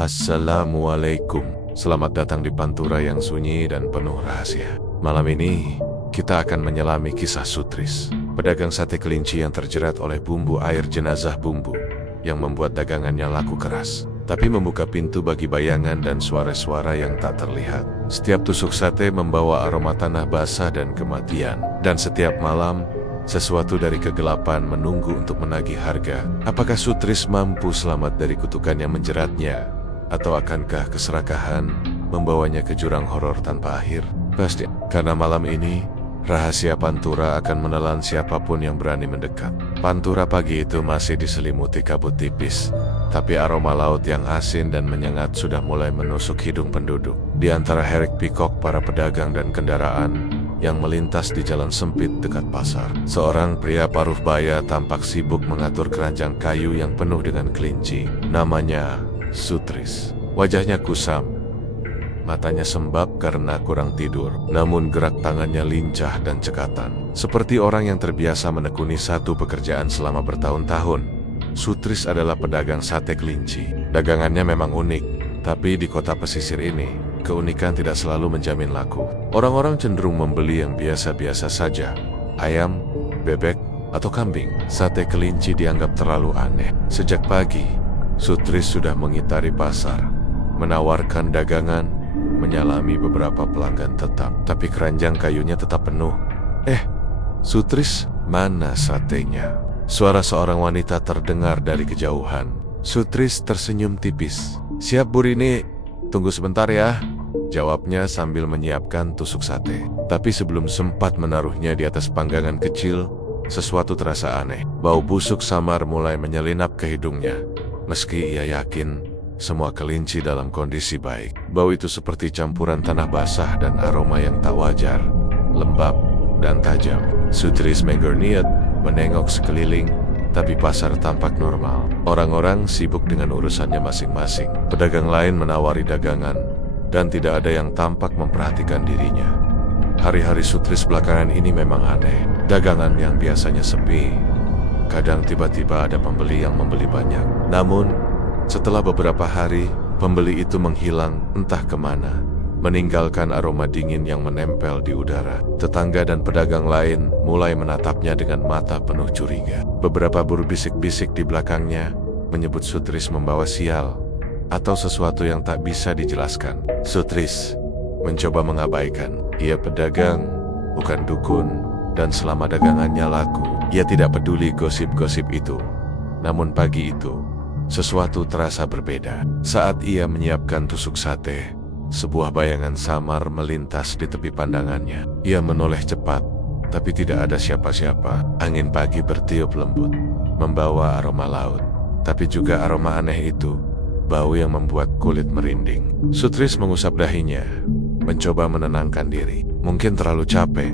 Assalamualaikum. Selamat datang di Pantura yang sunyi dan penuh rahasia. Malam ini, kita akan menyelami kisah Sutris, pedagang sate kelinci yang terjerat oleh bumbu air jenazah bumbu, yang membuat dagangannya laku keras, tapi membuka pintu bagi bayangan dan suara-suara yang tak terlihat. Setiap tusuk sate membawa aroma tanah basah dan kematian, dan setiap malam, sesuatu dari kegelapan menunggu untuk menagih harga. Apakah Sutris mampu selamat dari kutukan yang menjeratnya? Atau akankah keserakahan membawanya ke jurang horor tanpa akhir? Pasti, karena malam ini, rahasia Pantura akan menelan siapapun yang berani mendekat. Pantura pagi itu masih diselimuti kabut tipis, tapi aroma laut yang asin dan menyengat sudah mulai menusuk hidung penduduk. Di antara herek pikok para pedagang dan kendaraan yang melintas di jalan sempit dekat pasar, seorang pria paruh baya tampak sibuk mengatur keranjang kayu yang penuh dengan kelinci. Namanya Sutris. Wajahnya kusam, matanya sembab karena kurang tidur, namun gerak tangannya lincah dan cekatan, seperti orang yang terbiasa menekuni satu pekerjaan selama bertahun-tahun. Sutris adalah pedagang sate kelinci. Dagangannya memang unik, tapi di kota pesisir ini, keunikan tidak selalu menjamin laku. Orang-orang cenderung membeli yang biasa-biasa saja, ayam, bebek, atau kambing. Sate kelinci dianggap terlalu aneh. Sejak pagi, Sutris sudah mengitari pasar, menawarkan dagangan, menyalami beberapa pelanggan tetap, tapi keranjang kayunya tetap penuh. Sutris, mana satenya? Suara seorang wanita terdengar dari kejauhan. Sutris tersenyum tipis. Siap Bu Rini, tunggu sebentar ya, jawabnya sambil menyiapkan tusuk sate. Tapi sebelum sempat menaruhnya di atas panggangan kecil, sesuatu terasa aneh. Bau busuk samar mulai menyelinap ke hidungnya. Meski ia yakin semua kelinci dalam kondisi baik, bau itu seperti campuran tanah basah dan aroma yang tak wajar, lembab dan tajam. Sutris menggurniat, menengok sekeliling, tapi pasar tampak normal. Orang-orang sibuk dengan urusannya masing-masing. Pedagang lain menawari dagangan, dan tidak ada yang tampak memperhatikan dirinya. Hari-hari Sutris belakangan ini memang aneh. Dagangan yang biasanya sepi, kadang tiba-tiba ada pembeli yang membeli banyak. Namun, setelah beberapa hari, pembeli itu menghilang entah kemana, meninggalkan aroma dingin yang menempel di udara. Tetangga dan pedagang lain mulai menatapnya dengan mata penuh curiga. Beberapa buruh bisik-bisik di belakangnya menyebut Sutris membawa sial atau sesuatu yang tak bisa dijelaskan. Sutris mencoba mengabaikan. Ia pedagang, bukan dukun, dan selama dagangannya laku, ia tidak peduli gosip-gosip itu. Namun pagi itu, sesuatu terasa berbeda. Saat ia menyiapkan tusuk sate, sebuah bayangan samar melintas di tepi pandangannya. Ia menoleh cepat, tapi tidak ada siapa-siapa. Angin pagi bertiup lembut, membawa aroma laut, tapi juga aroma aneh itu, bau yang membuat kulit merinding. Sutris mengusap dahinya, mencoba menenangkan diri. Mungkin terlalu capek,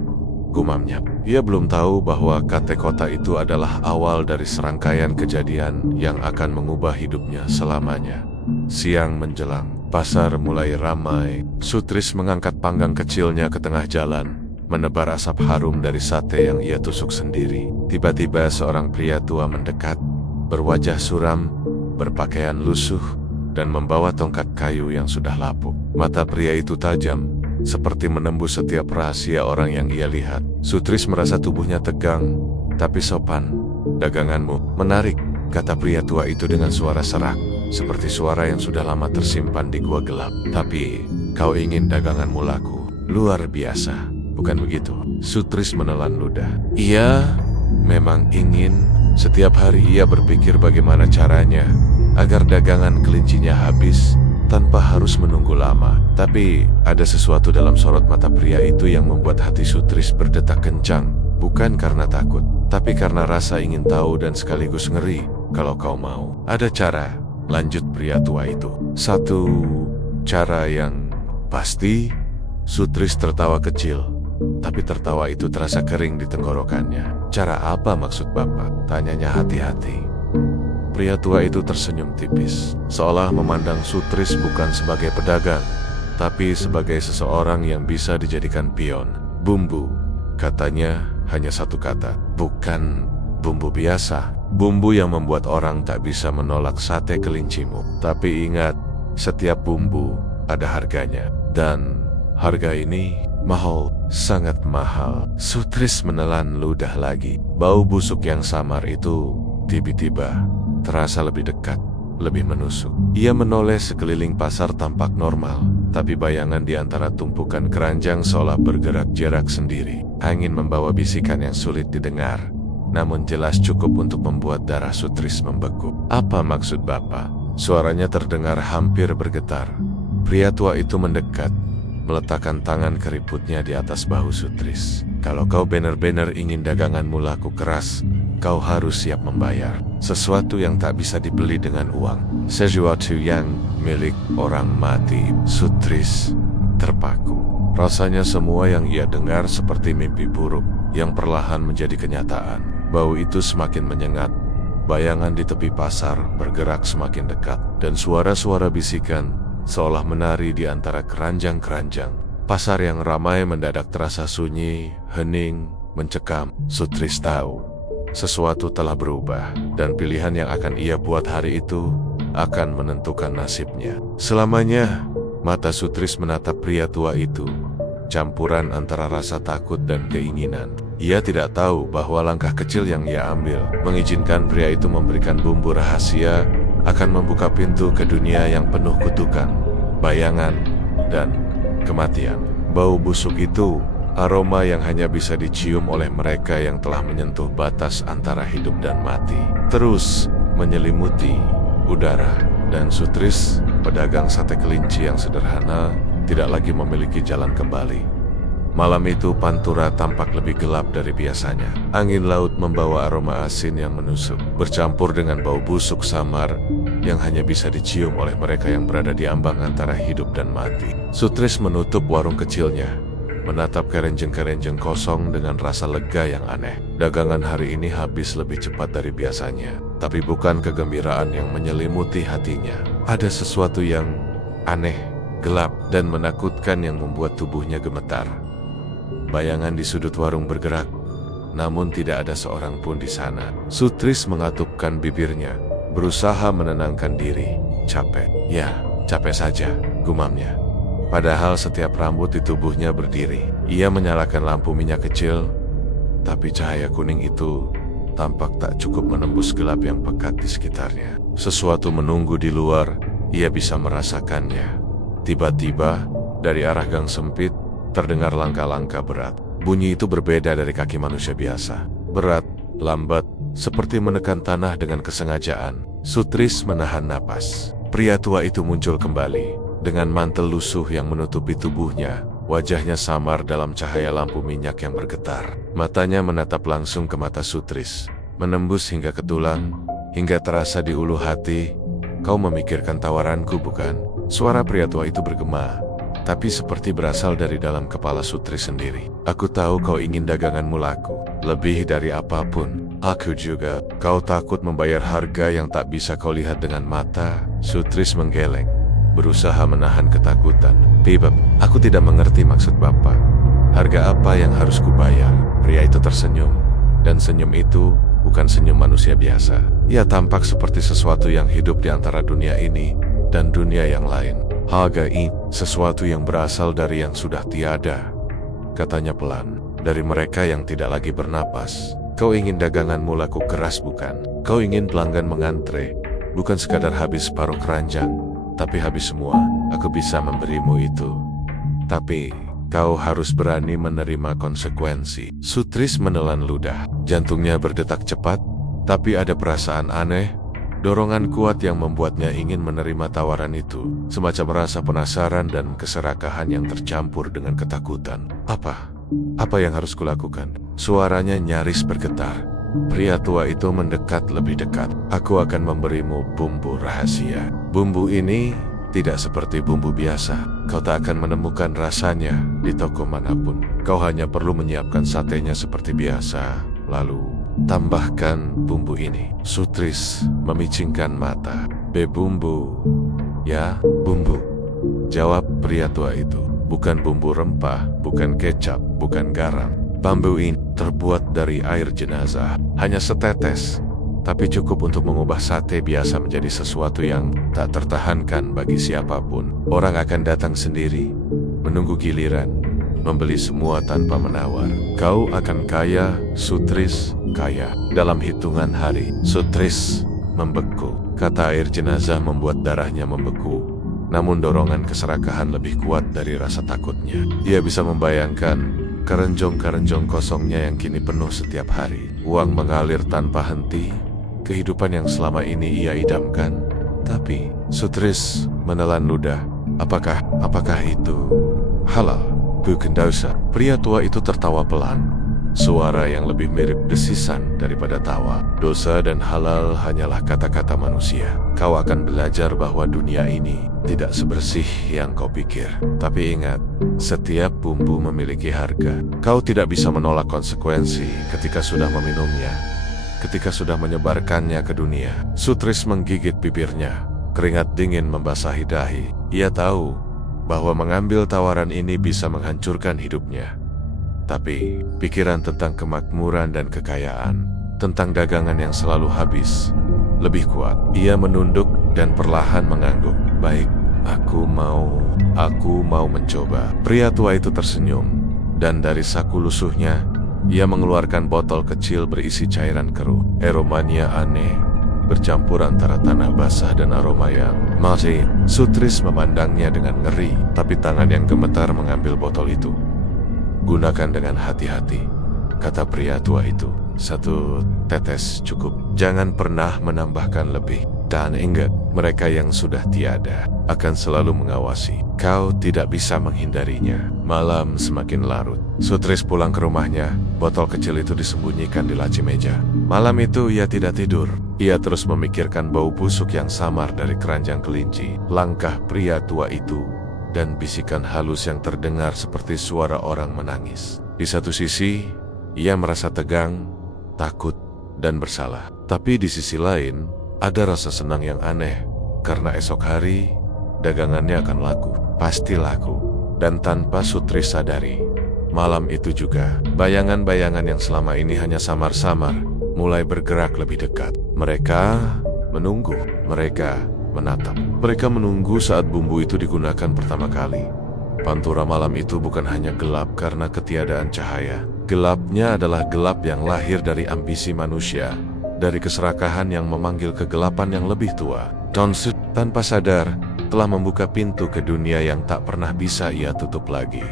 gumamnya. Ia belum tahu bahwa kate kota itu adalah awal dari serangkaian kejadian yang akan mengubah hidupnya selamanya. Siang menjelang, pasar mulai ramai. Sutris mengangkat panggang kecilnya ke tengah jalan, menebar asap harum dari sate yang ia tusuk sendiri. Tiba-tiba seorang pria tua mendekat, berwajah suram, berpakaian lusuh, dan membawa tongkat kayu yang sudah lapuk. Mata pria itu tajam, seperti menembus setiap rahasia orang yang ia lihat. Sutris merasa tubuhnya tegang, tapi sopan. Daganganmu menarik, kata pria tua itu dengan suara serak, seperti suara yang sudah lama tersimpan di gua gelap. Tapi, kau ingin daganganmu laku? Luar biasa, bukan begitu? Sutris menelan ludah. Ia memang ingin. Setiap hari ia berpikir bagaimana caranya agar dagangan kelincinya habis tanpa harus menunggu lama. Tapi ada sesuatu dalam sorot mata pria itu yang membuat hati Sutris berdetak kencang. Bukan karena takut, tapi karena rasa ingin tahu dan sekaligus ngeri. Kalau kau mau, ada cara, lanjut pria tua itu. Satu cara yang pasti. Sutris tertawa kecil, tapi tertawa itu terasa kering di tenggorokannya. Cara apa maksud Bapak? Tanyanya hati-hati. Pria tua itu tersenyum tipis, seolah memandang Sutris bukan sebagai pedagang, tapi sebagai seseorang yang bisa dijadikan pion. Bumbu, katanya hanya satu kata. Bukan bumbu biasa, bumbu yang membuat orang tak bisa menolak sate kelincimu. Tapi ingat, Setiap bumbu ada harganya, dan harga ini mahal, sangat mahal. Sutris menelan ludah lagi. Bau busuk yang samar itu tiba-tiba terasa lebih dekat, lebih menusuk. Ia menoleh sekeliling pasar tampak normal, tapi bayangan di antara tumpukan keranjang seolah bergerak jarak sendiri. Angin membawa bisikan yang sulit didengar, namun jelas cukup untuk membuat darah Sutris membeku. "Apa maksud Bapak?" Suaranya terdengar hampir bergetar. Pria tua itu mendekat, meletakkan tangan keriputnya di atas bahu Sutris. "Kalau kau benar-benar ingin daganganmu laku keras, kau harus siap membayar sesuatu yang tak bisa dibeli dengan uang, sesuatu yang milik orang mati." Sutris terpaku. Rasanya semua yang ia dengar seperti mimpi buruk yang perlahan menjadi kenyataan. Bau itu semakin menyengat. Bayangan di tepi pasar bergerak semakin dekat, dan suara-suara bisikan seolah menari di antara keranjang-keranjang. Pasar yang ramai mendadak terasa sunyi, hening, mencekam. Sutris tahu sesuatu telah berubah, dan pilihan yang akan ia buat hari itu akan menentukan nasibnya. Selamanya, mata Sutris menatap pria tua itu, campuran antara rasa takut dan keinginan. Ia tidak tahu bahwa langkah kecil yang ia ambil, mengizinkan pria itu memberikan bumbu rahasia, akan membuka pintu ke dunia yang penuh kutukan, bayangan, dan kematian. Bau busuk itu, aroma yang hanya bisa dicium oleh mereka yang telah menyentuh batas antara hidup dan mati, terus menyelimuti udara. Dan Sutris, pedagang sate kelinci yang sederhana, tidak lagi memiliki jalan kembali. Malam itu Pantura tampak lebih gelap dari biasanya. Angin laut membawa aroma asin yang menusuk, bercampur dengan bau busuk samar yang hanya bisa dicium oleh mereka yang berada di ambang antara hidup dan mati. Sutris menutup warung kecilnya, menatap kerenjeng-kerenjeng kosong dengan rasa lega yang aneh. Dagangan hari ini habis lebih cepat dari biasanya, tapi bukan kegembiraan yang menyelimuti hatinya. Ada sesuatu yang aneh, gelap, dan menakutkan yang membuat tubuhnya gemetar. Bayangan di sudut warung bergerak, namun tidak ada seorang pun di sana. Sutris mengatupkan bibirnya, berusaha menenangkan diri. "Capek." "Ya, capek saja," gumamnya. Padahal setiap rambut di tubuhnya berdiri. Ia menyalakan lampu minyak kecil, tapi cahaya kuning itu tampak tak cukup menembus gelap yang pekat di sekitarnya. Sesuatu menunggu di luar, ia bisa merasakannya. Tiba-tiba, dari arah gang sempit, terdengar langkah-langkah berat. Bunyi itu berbeda dari kaki manusia biasa. Berat, lambat, seperti menekan tanah dengan kesengajaan. Sutris menahan napas. Pria tua itu muncul kembali, dengan mantel lusuh yang menutupi tubuhnya. Wajahnya samar dalam cahaya lampu minyak yang bergetar. Matanya menatap langsung ke mata Sutris, menembus hingga ke tulang, hingga terasa di ulu hati. "Kau memikirkan tawaranku, bukan?" Suara pria tua itu bergema, tapi seperti berasal dari dalam kepala Sutris sendiri. "Aku tahu kau ingin daganganmu laku, lebih dari apapun. Aku juga." "Kau takut membayar harga yang tak bisa kau lihat dengan mata?" Sutris menggeleng, berusaha menahan ketakutan. "Bebek, aku tidak mengerti maksud Bapak. Harga apa yang harus kubayar?" Pria itu tersenyum, dan senyum itu bukan senyum manusia biasa. Ia tampak seperti sesuatu yang hidup di antara dunia ini dan dunia yang lain. "Harga ini sesuatu yang berasal dari yang sudah tiada," katanya pelan. "Dari mereka yang tidak lagi bernapas. Kau ingin daganganmu laku keras, bukan? Kau ingin pelanggan mengantre, bukan sekadar habis separuh keranjang, tapi habis semua. Aku bisa memberimu itu, tapi kau harus berani menerima konsekuensi." Sutris menelan ludah. Jantungnya berdetak cepat, tapi ada perasaan aneh, dorongan kuat yang membuatnya ingin menerima tawaran itu. Semacam rasa penasaran dan keserakahan yang tercampur dengan ketakutan. Apa yang harus kulakukan?" Suaranya nyaris bergetar. Pria tua itu mendekat lebih dekat. "Aku akan memberimu bumbu rahasia. Bumbu ini tidak seperti bumbu biasa. Kau tak akan menemukan rasanya di toko manapun. Kau hanya perlu menyiapkan satenya seperti biasa, lalu tambahkan bumbu ini." Sutris memicingkan mata. "Bumbu?" "Ya, bumbu," jawab pria tua itu. "Bukan bumbu rempah, bukan kecap, bukan garam. Bumbu ini terbuat dari air jenazah. Hanya setetes, tapi cukup untuk mengubah sate biasa menjadi sesuatu yang tak tertahankan bagi siapapun. Orang akan datang sendiri, menunggu giliran, membeli semua tanpa menawar. Kau akan kaya, Sutris, kaya. Dalam hitungan hari, Sutris membeku. Kata air jenazah membuat darahnya membeku. Namun dorongan keserakahan lebih kuat dari rasa takutnya. Ia bisa membayangkan kerenjong-kerenjong kosongnya yang kini penuh setiap hari. Uang mengalir tanpa henti, kehidupan yang selama ini ia idamkan. Tapi Sutris menelan ludah. Apakah itu halal? Bukan dosa. Pria tua itu tertawa pelan. Suara yang lebih mirip desisan daripada tawa. Dosa dan halal hanyalah kata-kata manusia. Kau akan belajar bahwa dunia ini tidak sebersih yang kau pikir. Tapi ingat, setiap bumbu memiliki harga. Kau tidak bisa menolak konsekuensi ketika sudah meminumnya, ketika sudah menyebarkannya ke dunia. Sutris menggigit bibirnya. Keringat dingin membasahi dahi. Ia tahu bahwa mengambil tawaran ini bisa menghancurkan hidupnya. Tapi pikiran tentang kemakmuran dan kekayaan, tentang dagangan yang selalu habis, lebih kuat. Ia menunduk dan perlahan mengangguk. Baik, aku mau mencoba. Pria tua itu tersenyum, dan dari saku lusuhnya, ia mengeluarkan botol kecil berisi cairan keruh. Aromanya aneh, bercampur antara tanah basah dan aroma yang masih. Sutris memandangnya dengan ngeri, tapi tangan yang gemetar mengambil botol itu. Gunakan dengan hati-hati, kata pria tua itu. 1 tetes cukup. Jangan pernah menambahkan lebih. Dan ingat, mereka yang sudah tiada akan selalu mengawasi. Kau tidak bisa menghindarinya. Malam semakin larut. Sutris pulang ke rumahnya. Botol kecil itu disembunyikan di laci meja. Malam itu ia tidak tidur. Ia terus memikirkan bau busuk yang samar dari keranjang kelinci, langkah pria tua itu, dan bisikan halus yang terdengar seperti suara orang menangis. Di satu sisi, ia merasa tegang, takut, dan bersalah. Tapi di sisi lain, ada rasa senang yang aneh, karena esok hari, dagangannya akan laku. Pasti laku. Dan tanpa Sutris sadari, malam itu juga, bayangan-bayangan yang selama ini hanya samar-samar, mulai bergerak lebih dekat. Mereka menunggu, mereka menatap. Mereka menunggu saat bumbu itu digunakan pertama kali. Pantura malam itu bukan hanya gelap karena ketiadaan cahaya. Gelapnya adalah gelap yang lahir dari ambisi manusia, dari keserakahan yang memanggil kegelapan yang lebih tua. Donsut tanpa sadar telah membuka pintu ke dunia yang tak pernah bisa ia tutup lagi.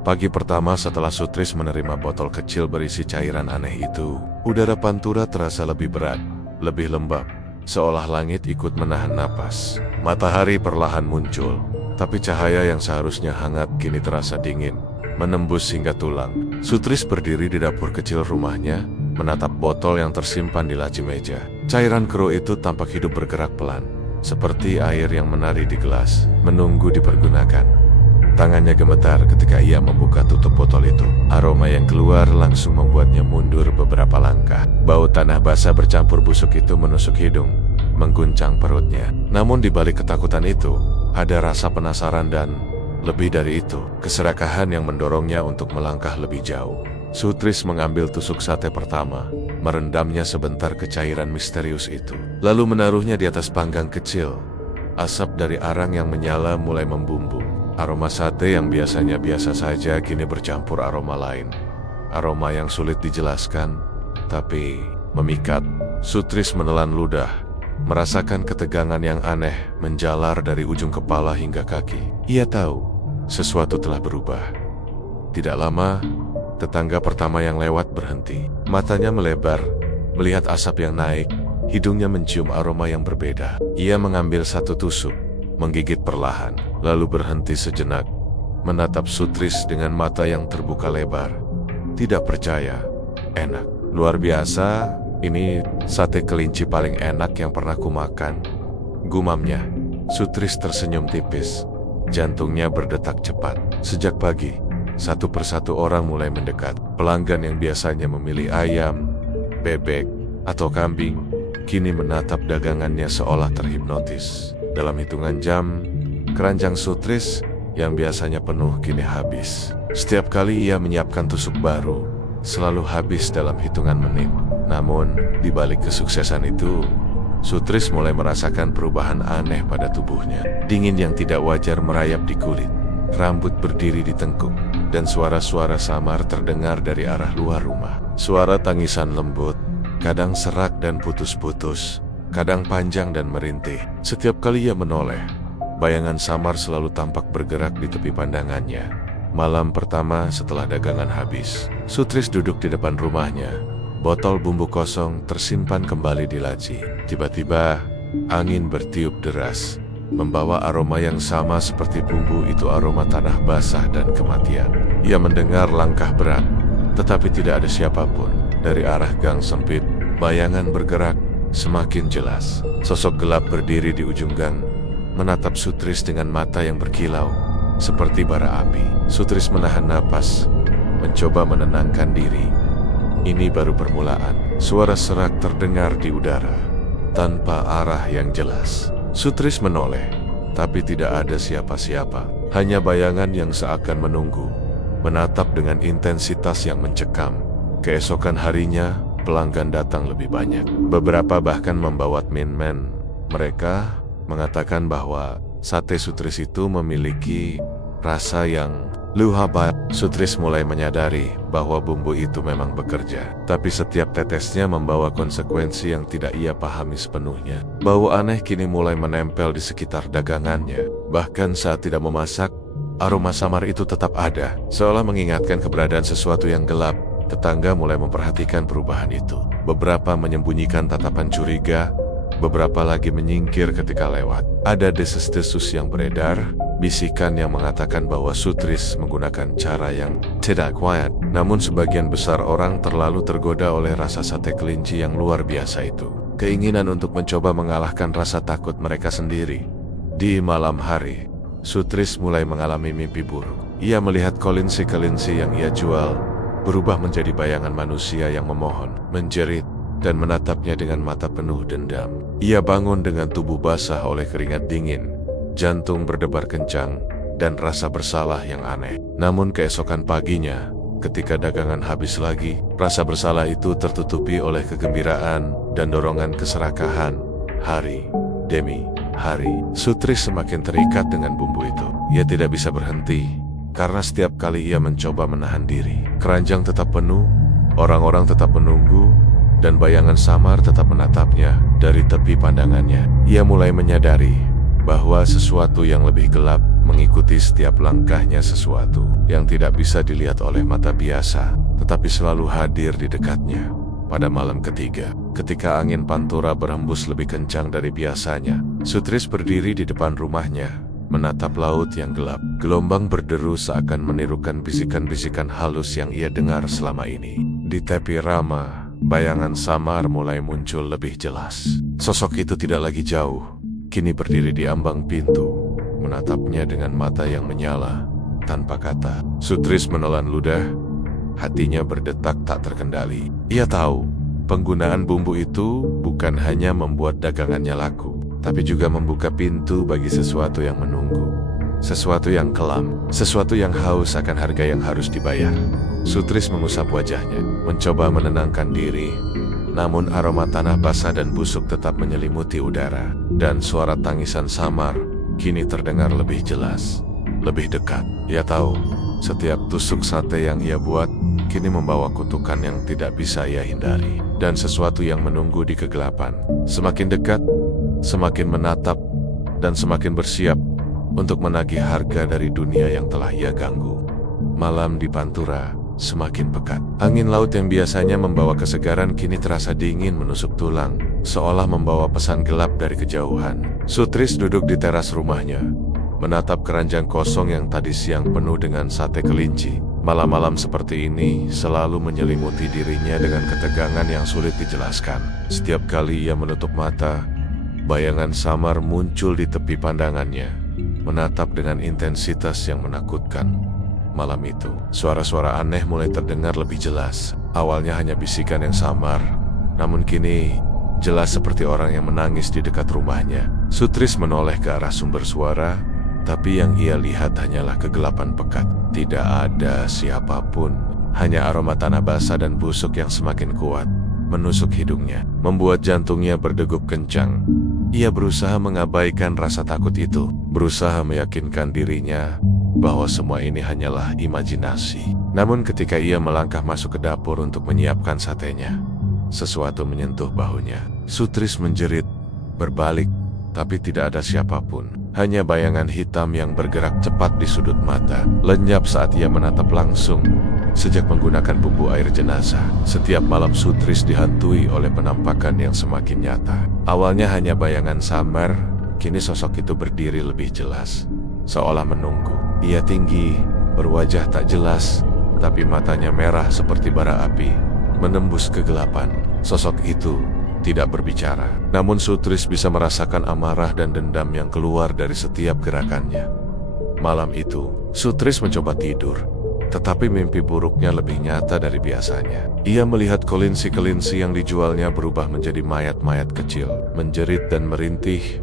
Pagi pertama setelah Sutris menerima botol kecil berisi cairan aneh itu, udara Pantura terasa lebih berat, lebih lembab, seolah langit ikut menahan napas. Matahari perlahan muncul, tapi cahaya yang seharusnya hangat kini terasa dingin, menembus hingga tulang. Sutris berdiri di dapur kecil rumahnya, menatap botol yang tersimpan di laci meja. Cairan keruh itu tampak hidup bergerak pelan, seperti air yang menari di gelas, menunggu dipergunakan. Tangannya gemetar ketika ia membuka tutup botol itu. Aroma yang keluar langsung membuatnya mundur beberapa langkah. Bau tanah basah bercampur busuk itu menusuk hidung, mengguncang perutnya. Namun di balik ketakutan itu, ada rasa penasaran dan, lebih dari itu, keserakahan yang mendorongnya untuk melangkah lebih jauh. Sutris mengambil tusuk sate pertama, merendamnya sebentar ke cairan misterius itu, lalu menaruhnya di atas panggang kecil. Asap dari arang yang menyala mulai membumbung. Aroma sate yang biasanya biasa saja kini bercampur aroma lain. Aroma yang sulit dijelaskan, tapi memikat. Sutris menelan ludah, merasakan ketegangan yang aneh menjalar dari ujung kepala hingga kaki. Ia tahu, sesuatu telah berubah. Tidak lama, tetangga pertama yang lewat berhenti. Matanya melebar, melihat asap yang naik, hidungnya mencium aroma yang berbeda. Ia mengambil satu tusuk, menggigit perlahan, lalu berhenti sejenak, menatap Sutris dengan mata yang terbuka lebar. Tidak percaya. Enak. Luar biasa, ini sate kelinci paling enak yang pernah kumakan, gumamnya. Sutris tersenyum tipis. Jantungnya berdetak cepat. Sejak pagi, satu persatu orang mulai mendekat. Pelanggan yang biasanya memilih ayam, bebek, atau kambing, kini menatap dagangannya seolah terhipnotis. Dalam hitungan jam, keranjang Sutris yang biasanya penuh kini habis. Setiap kali ia menyiapkan tusuk baru, selalu habis dalam hitungan menit. Namun, di balik kesuksesan itu, Sutris mulai merasakan perubahan aneh pada tubuhnya. Dingin yang tidak wajar merayap di kulit, rambut berdiri di tengkuk, dan suara-suara samar terdengar dari arah luar rumah. Suara tangisan lembut, kadang serak dan putus-putus, kadang panjang dan merintih. Setiap kali ia menoleh, bayangan samar selalu tampak bergerak di tepi pandangannya. Malam pertama setelah dagangan habis, Sutris duduk di depan rumahnya. Botol bumbu kosong tersimpan kembali di laci. Tiba-tiba, angin bertiup deras, membawa aroma yang sama seperti bumbu itu, aroma tanah basah dan kematian. Ia mendengar langkah berat, tetapi tidak ada siapapun. Dari arah gang sempit, bayangan bergerak semakin jelas. Sosok gelap berdiri di ujung gang, menatap Sutris dengan mata yang berkilau, seperti bara api. Sutris menahan napas, mencoba menenangkan diri. Ini baru permulaan. Suara serak terdengar di udara, tanpa arah yang jelas. Sutris menoleh, tapi tidak ada siapa-siapa. Hanya bayangan yang seakan menunggu, menatap dengan intensitas yang mencekam. Keesokan harinya, pelanggan datang lebih banyak. Beberapa bahkan membawa min-men. Mereka mengatakan bahwa sate Sutris itu memiliki rasa yang luhaba. Sutris mulai menyadari bahwa bumbu itu memang bekerja, tapi setiap tetesnya membawa konsekuensi yang tidak ia pahami sepenuhnya. Bau aneh kini mulai menempel di sekitar dagangannya. Bahkan saat tidak memasak, aroma samar itu tetap ada, seolah mengingatkan keberadaan sesuatu yang gelap. Tetangga mulai memperhatikan perubahan itu. Beberapa menyembunyikan tatapan curiga, beberapa lagi menyingkir ketika lewat. Ada desas-desus yang beredar, bisikan yang mengatakan bahwa Sutris menggunakan cara yang tidak kuat. Namun sebagian besar orang terlalu tergoda oleh rasa sate kelinci yang luar biasa itu. Keinginan untuk mencoba mengalahkan rasa takut mereka sendiri. Di malam hari, Sutris mulai mengalami mimpi buruk. Ia melihat kelinci-kelinci yang ia jual berubah menjadi bayangan manusia yang memohon, menjerit, dan menatapnya dengan mata penuh dendam. Ia bangun dengan tubuh basah oleh keringat dingin, jantung berdebar kencang, dan rasa bersalah yang aneh. Namun keesokan paginya, ketika dagangan habis lagi, rasa bersalah itu tertutupi oleh kegembiraan dan dorongan keserakahan. Hari demi hari, Sutris semakin terikat dengan bumbu itu. Ia tidak bisa berhenti, karena setiap kali ia mencoba menahan diri, keranjang tetap penuh, orang-orang tetap menunggu, dan bayangan samar tetap menatapnya dari tepi pandangannya. Ia mulai menyadari bahwa sesuatu yang lebih gelap mengikuti setiap langkahnya, sesuatu yang tidak bisa dilihat oleh mata biasa, tetapi selalu hadir di dekatnya. Pada malam ketiga, ketika angin pantura berhembus lebih kencang dari biasanya, Sutris berdiri di depan rumahnya, menatap laut yang gelap. Gelombang berderu seakan menirukan bisikan-bisikan halus yang ia dengar selama ini. Di tepi Rama, bayangan samar mulai muncul lebih jelas. Sosok itu tidak lagi jauh, kini berdiri di ambang pintu, menatapnya dengan mata yang menyala, tanpa kata. Sutris menelan ludah, hatinya berdetak tak terkendali. Ia tahu, penggunaan bumbu itu bukan hanya membuat dagangannya laku, tapi juga membuka pintu bagi sesuatu yang menunggu. Sesuatu yang kelam, sesuatu yang haus akan harga yang harus dibayar. Sutris mengusap wajahnya, mencoba menenangkan diri. Namun aroma tanah basah dan busuk tetap menyelimuti udara. Dan suara tangisan samar kini terdengar lebih jelas, lebih dekat. Ia tahu, setiap tusuk sate yang ia buat kini membawa kutukan yang tidak bisa ia hindari. Dan sesuatu yang menunggu di kegelapan, semakin dekat, semakin menatap, dan semakin bersiap untuk menagih harga dari dunia yang telah ia ganggu. Malam di Pantura semakin pekat. Angin laut yang biasanya membawa kesegaran kini terasa dingin menusuk tulang, seolah membawa pesan gelap dari kejauhan. Sutris duduk di teras rumahnya, menatap keranjang kosong yang tadi siang penuh dengan sate kelinci. Malam-malam seperti ini selalu menyelimuti dirinya dengan ketegangan yang sulit dijelaskan. Setiap kali ia menutup mata, bayangan samar muncul di tepi pandangannya, menatap dengan intensitas yang menakutkan. Malam itu, suara-suara aneh mulai terdengar lebih jelas. Awalnya hanya bisikan yang samar, namun kini jelas seperti orang yang menangis di dekat rumahnya. Sutris menoleh ke arah sumber suara, tapi yang ia lihat hanyalah kegelapan pekat. Tidak ada siapapun, hanya aroma tanah basah dan busuk yang semakin kuat. menusuk hidungnya, membuat jantungnya berdegup kencang. Ia berusaha mengabaikan rasa takut itu, berusaha meyakinkan dirinya bahwa semua ini hanyalah imajinasi. Namun ketika ia melangkah masuk ke dapur untuk menyiapkan satenya, sesuatu menyentuh bahunya. Sutris menjerit, berbalik, tapi tidak ada siapapun. Hanya bayangan hitam yang bergerak cepat di sudut mata, lenyap saat ia menatap langsung. Sejak menggunakan bumbu air jenazah, setiap malam Sutris dihantui oleh penampakan yang semakin nyata. Awalnya hanya bayangan samar, kini sosok itu berdiri lebih jelas, seolah menunggu. Ia tinggi, berwajah tak jelas, tapi matanya merah seperti bara api, menembus kegelapan. Sosok itu tidak berbicara, namun Sutris bisa merasakan amarah dan dendam yang keluar dari setiap gerakannya. Malam itu, Sutris mencoba tidur, tetapi mimpi buruknya lebih nyata dari biasanya. Ia melihat kelinci-kelinci yang dijualnya berubah menjadi mayat-mayat kecil, menjerit dan merintih,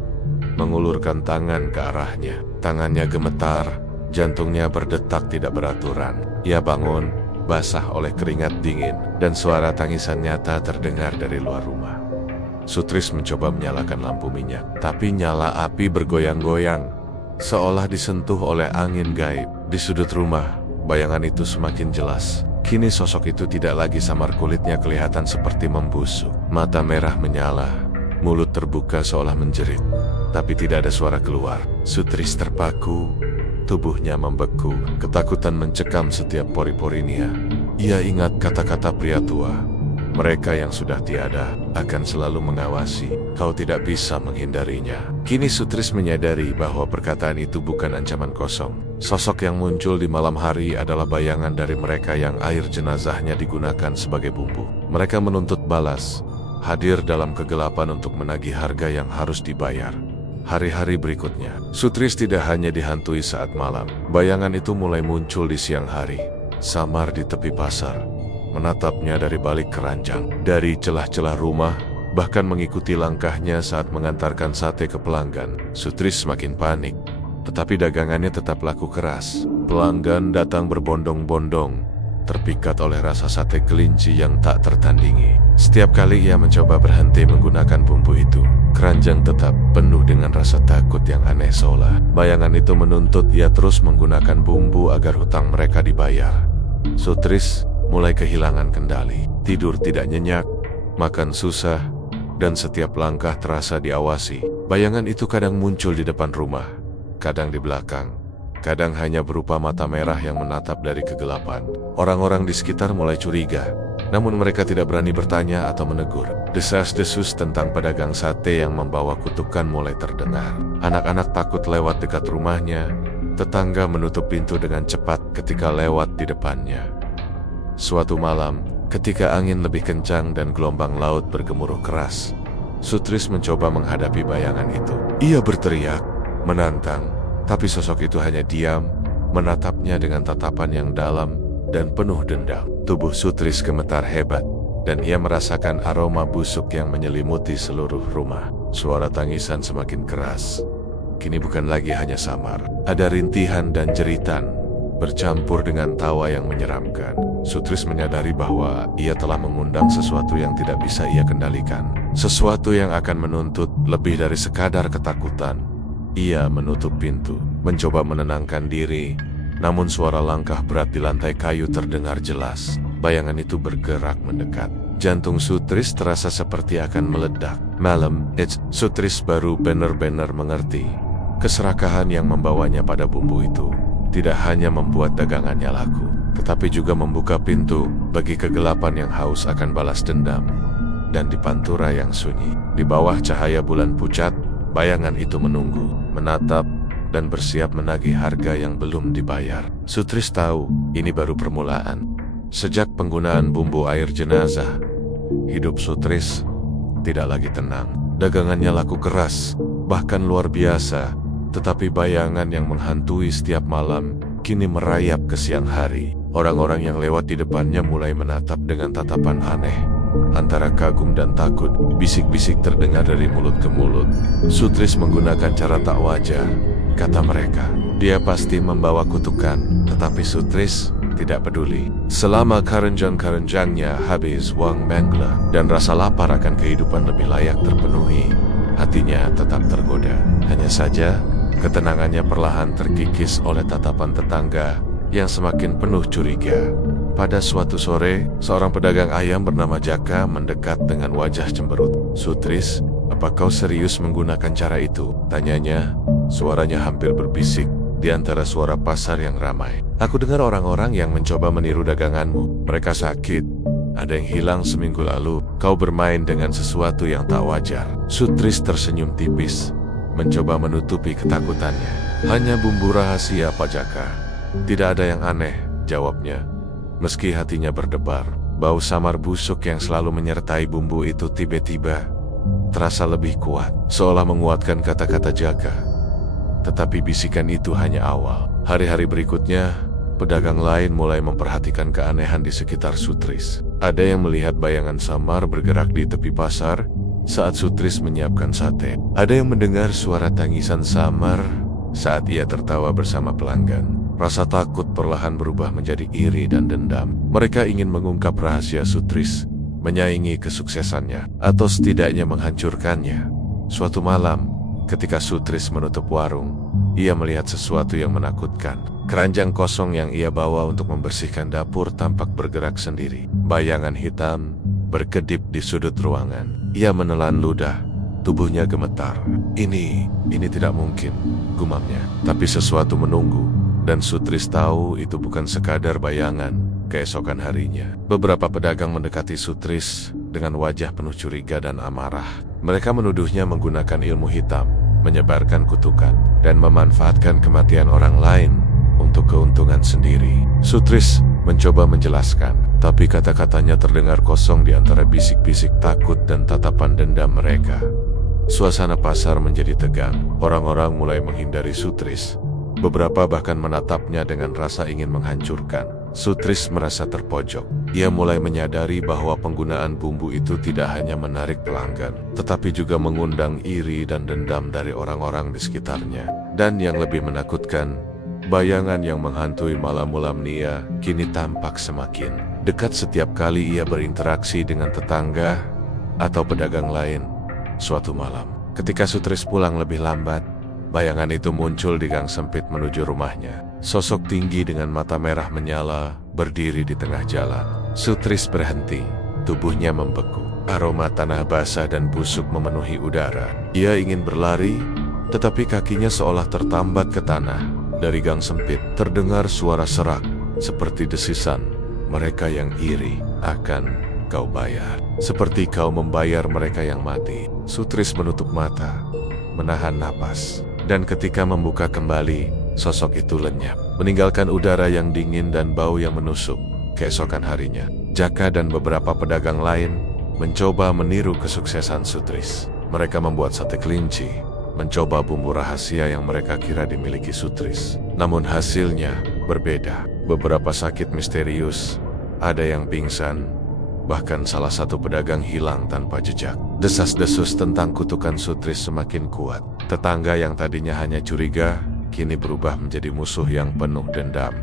mengulurkan tangan ke arahnya. Tangannya gemetar, jantungnya berdetak tidak beraturan. Ia bangun, basah oleh keringat dingin, dan suara tangisan nyata terdengar dari luar rumah. Sutris mencoba menyalakan lampu minyak, tapi nyala api bergoyang-goyang, seolah disentuh oleh angin gaib. Di sudut rumah, bayangan itu semakin jelas. Kini sosok itu tidak lagi samar, kulitnya kelihatan seperti membusuk. Mata merah menyala, mulut terbuka seolah menjerit, tapi tidak ada suara keluar. Sutris terpaku, tubuhnya membeku, ketakutan mencekam setiap pori-porinya. Ia ingat kata-kata pria tua, mereka yang sudah tiada akan selalu mengawasi, kau tidak bisa menghindarinya. Kini Sutris menyadari bahwa perkataan itu bukan ancaman kosong. Sosok yang muncul di malam hari adalah bayangan dari mereka yang air jenazahnya digunakan sebagai bumbu. Mereka menuntut balas, hadir dalam kegelapan untuk menagih harga yang harus dibayar. Hari-hari berikutnya, Sutris tidak hanya dihantui saat malam. Bayangan itu mulai muncul di siang hari, samar di tepi pasar, menatapnya dari balik keranjang, dari celah-celah rumah, bahkan mengikuti langkahnya saat mengantarkan sate ke pelanggan. Sutris semakin panik, tetapi dagangannya tetap laku keras. Pelanggan datang berbondong-bondong, terpikat oleh rasa sate kelinci yang tak tertandingi. Setiap kali ia mencoba berhenti menggunakan bumbu itu, keranjang tetap penuh dengan rasa takut yang aneh, seolah bayangan itu menuntut ia terus menggunakan bumbu agar hutang mereka dibayar. Sutris mulai kehilangan kendali, tidur tidak nyenyak, makan susah, dan setiap langkah terasa diawasi. Bayangan itu kadang muncul di depan rumah, kadang di belakang, kadang hanya berupa mata merah yang menatap dari kegelapan. Orang-orang di sekitar mulai curiga, namun mereka tidak berani bertanya atau menegur. Desas-desus tentang pedagang sate yang membawa kutukan mulai terdengar. Anak-anak takut lewat dekat rumahnya, tetangga menutup pintu dengan cepat ketika lewat di depannya. Suatu malam, ketika angin lebih kencang dan gelombang laut bergemuruh keras, Sutris mencoba menghadapi bayangan itu. Ia berteriak, menantang, tapi sosok itu hanya diam, menatapnya dengan tatapan yang dalam dan penuh dendam. Tubuh Sutris gemetar hebat, dan ia merasakan aroma busuk yang menyelimuti seluruh rumah. Suara tangisan semakin keras. Kini bukan lagi hanya samar, ada rintihan dan jeritan, bercampur dengan tawa yang menyeramkan. Sutris menyadari bahwa ia telah mengundang sesuatu yang tidak bisa ia kendalikan. Sesuatu yang akan menuntut lebih dari sekadar ketakutan. Ia menutup pintu, mencoba menenangkan diri, namun suara langkah berat di lantai kayu terdengar jelas. Bayangan itu bergerak mendekat. Jantung Sutris terasa seperti akan meledak. Malam itu, Sutris baru benar-benar mengerti. Keserakahan yang membawanya pada bumbu itu tidak hanya membuat dagangannya laku, tetapi juga membuka pintu bagi kegelapan yang haus akan balas dendam. Dan di pantura yang sunyi, di bawah cahaya bulan pucat, bayangan itu menunggu, menatap, dan bersiap menagih harga yang belum dibayar. Sutris tahu, ini baru permulaan. Sejak penggunaan bumbu air jenazah, hidup Sutris tidak lagi tenang. Dagangannya laku keras, bahkan luar biasa, tetapi bayangan yang menghantui setiap malam kini merayap ke siang hari. Orang-orang yang lewat di depannya mulai menatap dengan tatapan aneh, antara kagum dan takut. Bisik-bisik terdengar dari mulut ke mulut. Sutris menggunakan cara tak wajar, kata mereka. Dia pasti membawa kutukan, tetapi Sutris tidak peduli. Selama kerenjang-kerenjangnya habis uang Mengele dan rasa lapar akan kehidupan lebih layak terpenuhi, hatinya tetap tergoda. Hanya saja, ketenangannya perlahan terkikis oleh tatapan tetangga yang semakin penuh curiga. Pada suatu sore, seorang pedagang ayam bernama Jaka mendekat dengan wajah cemberut. "Sutris, apa kau serius menggunakan cara itu?" tanyanya. Suaranya hampir berbisik di antara suara pasar yang ramai. "Aku dengar orang-orang yang mencoba meniru daganganmu. Mereka sakit. Ada yang hilang seminggu lalu. Kau bermain dengan sesuatu yang tak wajar." Sutris tersenyum tipis, mencoba menutupi ketakutannya. "Hanya bumbu rahasia, Pak Jaka. Tidak ada yang aneh," jawabnya. Meski hatinya berdebar, bau samar busuk yang selalu menyertai bumbu itu tiba-tiba terasa lebih kuat, seolah menguatkan kata-kata Jaka. Tetapi bisikan itu hanya awal. Hari-hari berikutnya, pedagang lain mulai memperhatikan keanehan di sekitar Sutris. Ada yang melihat bayangan samar bergerak di tepi pasar saat Sutris menyiapkan sate. Ada yang mendengar suara tangisan samar saat ia tertawa bersama pelanggan. Rasa takut perlahan berubah menjadi iri dan dendam. Mereka ingin mengungkap rahasia Sutris, menyaingi kesuksesannya, atau setidaknya menghancurkannya. Suatu malam, ketika Sutris menutup warung, ia melihat sesuatu yang menakutkan. Keranjang kosong yang ia bawa untuk membersihkan dapur tampak bergerak sendiri. Bayangan hitam berkedip di sudut ruangan. Ia menelan ludah, tubuhnya gemetar. Ini tidak mungkin, gumamnya. Tapi sesuatu menunggu. Dan Sutris tahu itu bukan sekadar bayangan. Keesokan harinya, beberapa pedagang mendekati Sutris dengan wajah penuh curiga dan amarah. Mereka menuduhnya menggunakan ilmu hitam, menyebarkan kutukan, dan memanfaatkan kematian orang lain untuk keuntungan sendiri. Sutris mencoba menjelaskan, tapi kata-katanya terdengar kosong di antara bisik-bisik takut dan tatapan dendam mereka. Suasana pasar menjadi tegang. Orang-orang mulai menghindari Sutris. Beberapa bahkan menatapnya dengan rasa ingin menghancurkan. Sutris merasa terpojok. Ia mulai menyadari bahwa penggunaan bumbu itu tidak hanya menarik pelanggan, tetapi juga mengundang iri dan dendam dari orang-orang di sekitarnya. Dan yang lebih menakutkan, bayangan yang menghantui malam-malam Nia kini tampak semakin dekat setiap kali ia berinteraksi dengan tetangga atau pedagang lain. Suatu malam, ketika Sutris pulang lebih lambat, bayangan itu muncul di gang sempit menuju rumahnya. Sosok tinggi dengan mata merah menyala berdiri di tengah jalan. Sutris berhenti, tubuhnya membeku. Aroma tanah basah dan busuk memenuhi udara. Ia ingin berlari, tetapi kakinya seolah tertambat ke tanah. Dari gang sempit terdengar suara serak, seperti desisan. Mereka yang iri akan kau bayar, seperti kau membayar mereka yang mati. Sutris menutup mata, menahan napas. Dan ketika membuka kembali, sosok itu lenyap, meninggalkan udara yang dingin dan bau yang menusuk. Keesokan harinya, Jaka dan beberapa pedagang lain mencoba meniru kesuksesan Sutris. Mereka membuat sate kelinci, mencoba bumbu rahasia yang mereka kira dimiliki Sutris. Namun hasilnya berbeda. Beberapa sakit misterius, ada yang pingsan, bahkan salah satu pedagang hilang tanpa jejak. Desas-desus tentang kutukan Sutris semakin kuat. Tetangga yang tadinya hanya curiga, kini berubah menjadi musuh yang penuh dendam.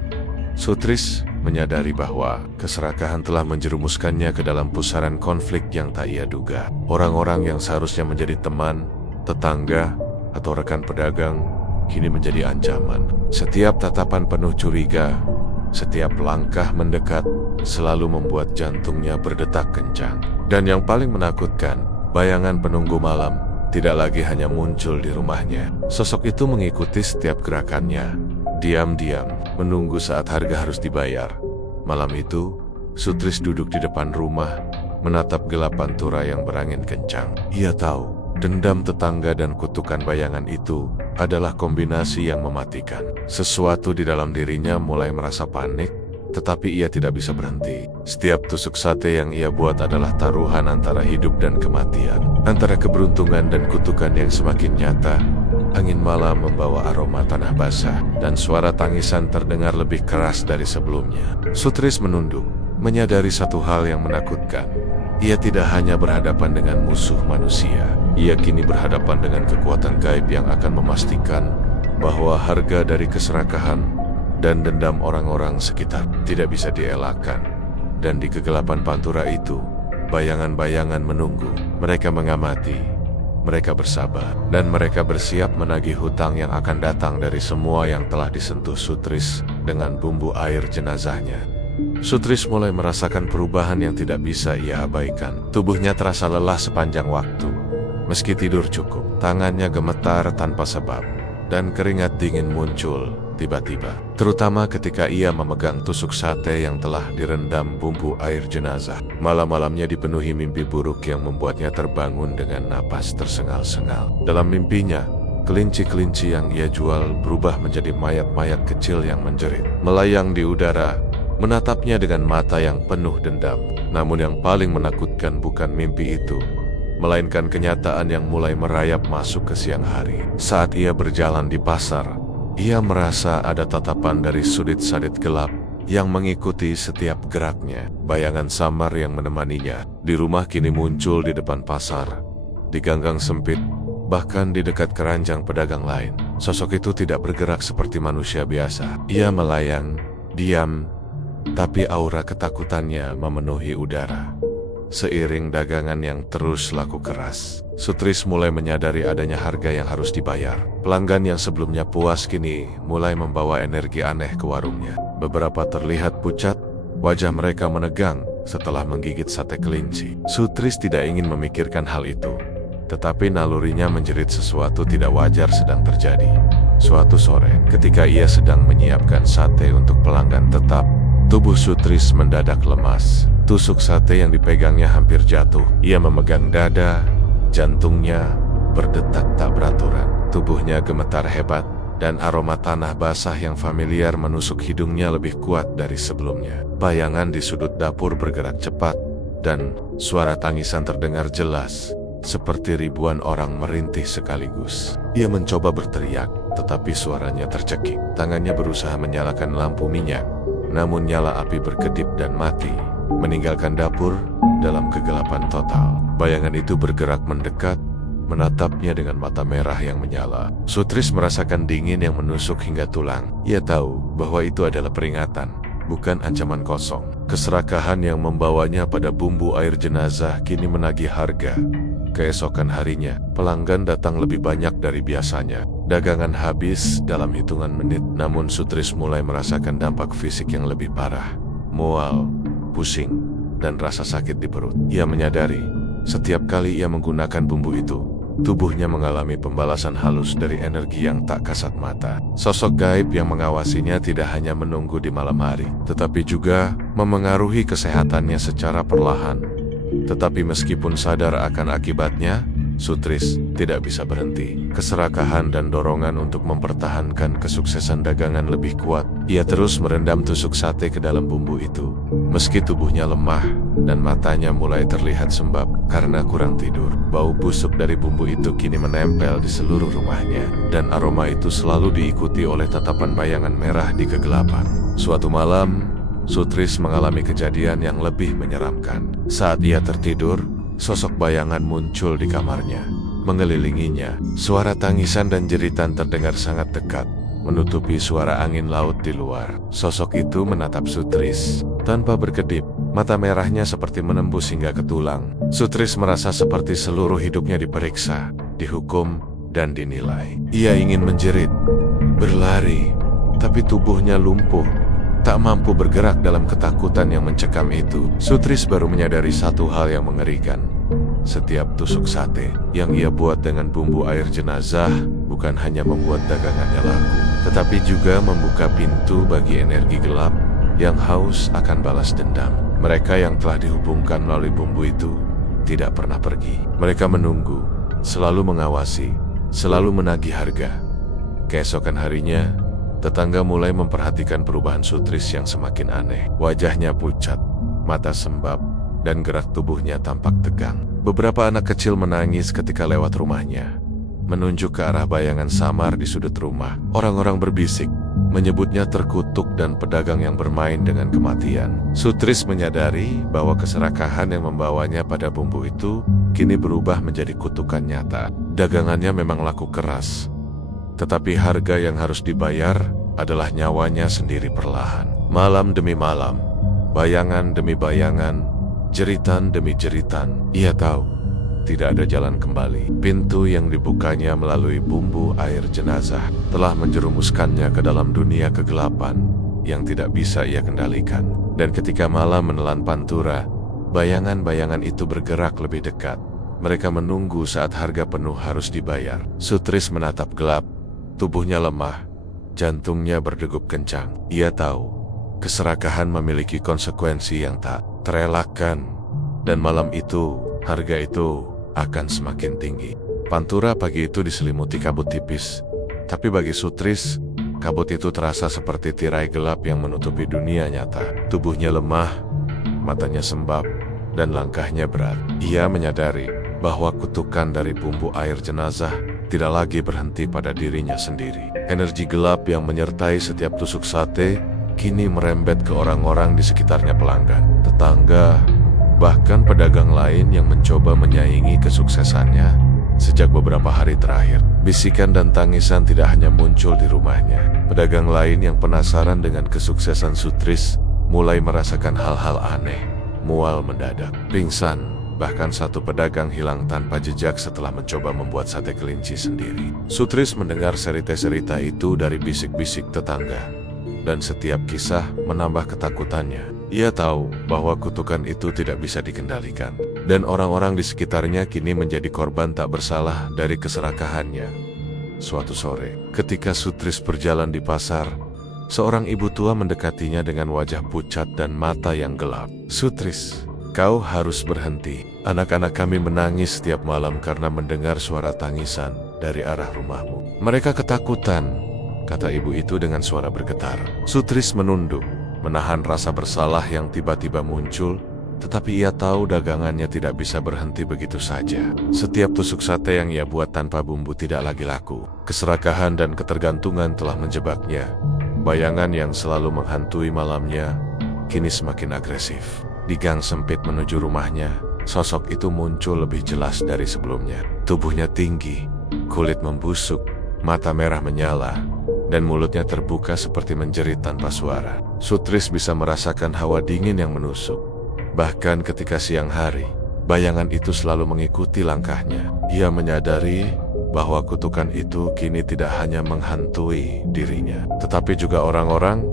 Sutris menyadari bahwa keserakahan telah menjerumuskannya ke dalam pusaran konflik yang tak ia duga. Orang-orang yang seharusnya menjadi teman, tetangga, atau rekan pedagang, kini menjadi ancaman. Setiap tatapan penuh curiga, setiap langkah mendekat, selalu membuat jantungnya berdetak kencang. Dan yang paling menakutkan, bayangan penunggu malam tidak lagi hanya muncul di rumahnya. Sosok itu mengikuti setiap gerakannya, diam-diam, menunggu saat harga harus dibayar. Malam itu, Sutris duduk di depan rumah, menatap gelap pantura yang berangin kencang. Ia tahu, dendam tetangga dan kutukan bayangan itu adalah kombinasi yang mematikan. Sesuatu di dalam dirinya mulai merasa panik, tetapi ia tidak bisa berhenti. Setiap tusuk sate yang ia buat adalah taruhan antara hidup dan kematian, antara keberuntungan dan kutukan yang semakin nyata. Angin malam membawa aroma tanah basah, dan suara tangisan terdengar lebih keras dari sebelumnya. Sutris menunduk, menyadari satu hal yang menakutkan. Ia tidak hanya berhadapan dengan musuh manusia, ia kini berhadapan dengan kekuatan gaib yang akan memastikan bahwa harga dari keserakahan dan dendam orang-orang sekitar tidak bisa dielakkan. Dan di kegelapan Pantura itu, bayangan-bayangan menunggu. Mereka mengamati, mereka bersabar, dan mereka bersiap menagih hutang yang akan datang dari semua yang telah disentuh Sutris dengan bumbu air jenazahnya. Sutris mulai merasakan perubahan yang tidak bisa ia abaikan. Tubuhnya terasa lelah sepanjang waktu. Meski tidur cukup, tangannya gemetar tanpa sebab, dan keringat dingin muncul tiba-tiba. Terutama ketika ia memegang tusuk sate yang telah direndam bumbu air jenazah. Malam-malamnya dipenuhi mimpi buruk yang membuatnya terbangun dengan napas tersengal-sengal. Dalam mimpinya, kelinci-kelinci yang ia jual berubah menjadi mayat-mayat kecil yang menjerit, melayang di udara, menatapnya dengan mata yang penuh dendam. Namun yang paling menakutkan bukan mimpi itu, melainkan kenyataan yang mulai merayap masuk ke siang hari. Saat ia berjalan di pasar, ia merasa ada tatapan dari sudut-sudut gelap yang mengikuti setiap geraknya. Bayangan samar yang menemaninya di rumah kini muncul di depan pasar, di ganggang sempit, bahkan di dekat keranjang pedagang lain. Sosok itu tidak bergerak seperti manusia biasa. Ia melayang, diam, tapi aura ketakutannya memenuhi udara. Seiring dagangan yang terus laku keras, Sutris mulai menyadari adanya harga yang harus dibayar. Pelanggan yang sebelumnya puas kini mulai membawa energi aneh ke warungnya. Beberapa terlihat pucat, wajah mereka menegang setelah menggigit sate kelinci. Sutris tidak ingin memikirkan hal itu, tetapi nalurinya menjerit sesuatu tidak wajar sedang terjadi. Suatu sore, ketika ia sedang menyiapkan sate untuk pelanggan tetap, tubuh Sutris mendadak lemas. Tusuk sate yang dipegangnya hampir jatuh. Ia memegang dada, jantungnya berdetak tak beraturan. Tubuhnya gemetar hebat, dan aroma tanah basah yang familiar menusuk hidungnya lebih kuat dari sebelumnya. Bayangan di sudut dapur bergerak cepat, dan suara tangisan terdengar jelas, seperti ribuan orang merintih sekaligus. Ia mencoba berteriak, tetapi suaranya tercekik. Tangannya berusaha menyalakan lampu minyak, namun nyala api berkedip dan mati, meninggalkan dapur dalam kegelapan total. Bayangan itu bergerak mendekat, menatapnya dengan mata merah yang menyala. Sutris merasakan dingin yang menusuk hingga tulang. Ia tahu bahwa itu adalah peringatan, bukan ancaman kosong. Keserakahan yang membawanya pada bumbu air jenazah kini menagih harga. Keesokan harinya, pelanggan datang lebih banyak dari biasanya. Dagangan habis dalam hitungan menit, namun Sutris mulai merasakan dampak fisik yang lebih parah. Mual, pusing, dan rasa sakit di perut. Ia menyadari, setiap kali ia menggunakan bumbu itu, tubuhnya mengalami pembalasan halus dari energi yang tak kasat mata. Sosok gaib yang mengawasinya tidak hanya menunggu di malam hari, tetapi juga memengaruhi kesehatannya secara perlahan. Tetapi meskipun sadar akan akibatnya, Sutris tidak bisa berhenti. Keserakahan dan dorongan untuk mempertahankan kesuksesan dagangan lebih kuat. Ia terus merendam tusuk sate ke dalam bumbu itu. Meski tubuhnya lemah dan matanya mulai terlihat sembab karena kurang tidur, bau busuk dari bumbu itu kini menempel di seluruh rumahnya. Dan aroma itu selalu diikuti oleh tatapan bayangan merah di kegelapan. Suatu malam, Sutris mengalami kejadian yang lebih menyeramkan. Saat ia tertidur, sosok bayangan muncul di kamarnya, mengelilinginya. Suara tangisan dan jeritan terdengar sangat dekat, menutupi suara angin laut di luar. Sosok itu menatap Sutris tanpa berkedip. Mata merahnya seperti menembus hingga ke tulang. Sutris merasa seperti seluruh hidupnya diperiksa, dihukum, dan dinilai. Ia ingin menjerit, berlari, tapi tubuhnya lumpuh, tak mampu bergerak dalam ketakutan yang mencekam itu. Sutris baru menyadari satu hal yang mengerikan. Setiap tusuk sate yang ia buat dengan bumbu air jenazah bukan hanya membuat dagangannya laku, tetapi juga membuka pintu bagi energi gelap yang haus akan balas dendam. Mereka yang telah dihubungkan melalui bumbu itu tidak pernah pergi. Mereka menunggu, selalu mengawasi, selalu menagih harga. Keesokan harinya, tetangga mulai memperhatikan perubahan Sutris yang semakin aneh. Wajahnya pucat, mata sembab, dan gerak tubuhnya tampak tegang. Beberapa anak kecil menangis ketika lewat rumahnya, menunjuk ke arah bayangan samar di sudut rumah. Orang-orang berbisik, menyebutnya terkutuk dan pedagang yang bermain dengan kematian. Sutris menyadari bahwa keserakahan yang membawanya pada bumbu itu kini berubah menjadi kutukan nyata. Dagangannya memang laku keras, tetapi harga yang harus dibayar adalah nyawanya sendiri perlahan. Malam demi malam, bayangan demi bayangan, jeritan demi jeritan. Ia tahu tidak ada jalan kembali. Pintu yang dibukanya melalui bumbu air jenazah telah menjerumuskannya ke dalam dunia kegelapan yang tidak bisa ia kendalikan. Dan ketika malam menelan pantura, bayangan-bayangan itu bergerak lebih dekat. Mereka menunggu saat harga penuh harus dibayar. Sutris menatap gelap, tubuhnya lemah, jantungnya berdegup kencang. Ia tahu keserakahan memiliki konsekuensi yang tak terelakkan, dan malam itu, harga itu akan semakin tinggi. Pantura pagi itu diselimuti kabut tipis, tapi bagi Sutris, kabut itu terasa seperti tirai gelap yang menutupi dunia nyata. Tubuhnya lemah, matanya sembab, dan langkahnya berat. Ia menyadari bahwa kutukan dari bumbu air jenazah tidak lagi berhenti pada dirinya sendiri. Energi gelap yang menyertai setiap tusuk sate kini merembet ke orang-orang di sekitarnya, pelanggan, tetangga, bahkan pedagang lain yang mencoba menyaingi kesuksesannya sejak beberapa hari terakhir. Bisikan dan tangisan tidak hanya muncul di rumahnya. Pedagang lain yang penasaran dengan kesuksesan Sutris mulai merasakan hal-hal aneh, mual mendadak, pingsan. Bahkan satu pedagang hilang tanpa jejak setelah mencoba membuat sate kelinci sendiri. Sutris mendengar cerita-cerita itu dari bisik-bisik tetangga, dan setiap kisah menambah ketakutannya. Ia tahu bahwa kutukan itu tidak bisa dikendalikan, dan orang-orang di sekitarnya kini menjadi korban tak bersalah dari keserakahannya. Suatu sore, ketika Sutris berjalan di pasar, seorang ibu tua mendekatinya dengan wajah pucat dan mata yang gelap. "Sutris, kau harus berhenti. Anak-anak kami menangis setiap malam karena mendengar suara tangisan dari arah rumahmu. Mereka ketakutan," kata ibu itu dengan suara bergetar. Sutris menunduk, menahan rasa bersalah yang tiba-tiba muncul, tetapi ia tahu dagangannya tidak bisa berhenti begitu saja. Setiap tusuk sate yang ia buat tanpa bumbu tidak lagi laku. Keserakahan dan ketergantungan telah menjebaknya. Bayangan yang selalu menghantui malamnya kini semakin agresif. Di gang sempit menuju rumahnya, sosok itu muncul lebih jelas dari sebelumnya. Tubuhnya tinggi, kulit membusuk, mata merah menyala, dan mulutnya terbuka seperti menjerit tanpa suara. Sutris bisa merasakan hawa dingin yang menusuk. Bahkan ketika siang hari, bayangan itu selalu mengikuti langkahnya. Ia menyadari bahwa kutukan itu kini tidak hanya menghantui dirinya, tetapi juga orang-orang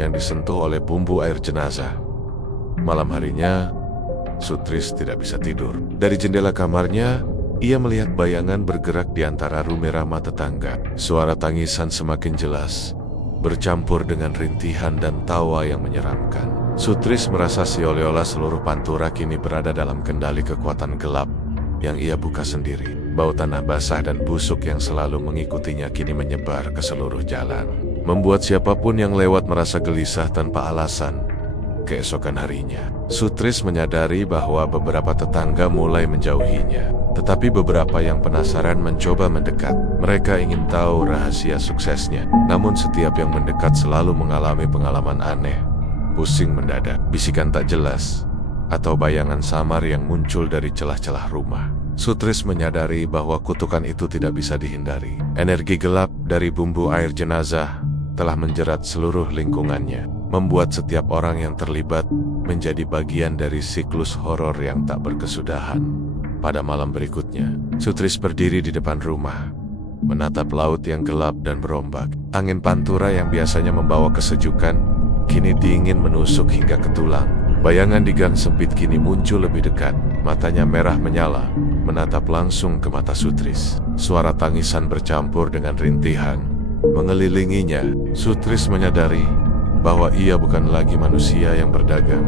yang disentuh oleh bumbu air jenazah. Malam harinya, Sutris tidak bisa tidur. Dari jendela kamarnya, ia melihat bayangan bergerak di antara rumah tetangga. Suara tangisan semakin jelas, bercampur dengan rintihan dan tawa yang menyeramkan. Sutris merasa seolah-olah seluruh Pantura kini berada dalam kendali kekuatan gelap yang ia buka sendiri. Bau tanah basah dan busuk yang selalu mengikutinya kini menyebar ke seluruh jalan, membuat siapapun yang lewat merasa gelisah tanpa alasan. Keesokan harinya, Sutris menyadari bahwa beberapa tetangga mulai menjauhinya, tetapi beberapa yang penasaran mencoba mendekat. Mereka ingin tahu rahasia suksesnya, namun setiap yang mendekat selalu mengalami pengalaman aneh, pusing mendadak, bisikan tak jelas, atau bayangan samar yang muncul dari celah-celah rumah. Sutris menyadari bahwa kutukan itu tidak bisa dihindari. Energi gelap dari bumbu air jenazah telah menjerat seluruh lingkungannya, membuat setiap orang yang terlibat menjadi bagian dari siklus horor yang tak berkesudahan. Pada malam berikutnya, Sutris berdiri di depan rumah, menatap laut yang gelap dan berombak. Angin Pantura yang biasanya membawa kesejukan, kini dingin menusuk hingga ke tulang. Bayangan di gang sempit kini muncul lebih dekat, matanya merah menyala, menatap langsung ke mata Sutris. Suara tangisan bercampur dengan rintihan mengelilinginya. Sutris menyadari bahwa ia bukan lagi manusia yang berdagang.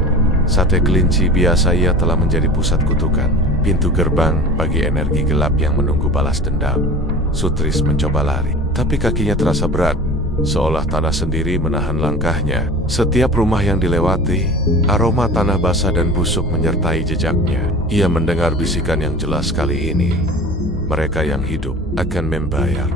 Sate kelinci biasa ia telah menjadi pusat kutukan, pintu gerbang bagi energi gelap yang menunggu balas dendam. Sutris mencoba lari, tapi kakinya terasa berat, seolah tanah sendiri menahan langkahnya. Setiap rumah yang dilewati, aroma tanah basah dan busuk menyertai jejaknya. Ia mendengar bisikan yang jelas kali ini. Mereka yang hidup akan membayar,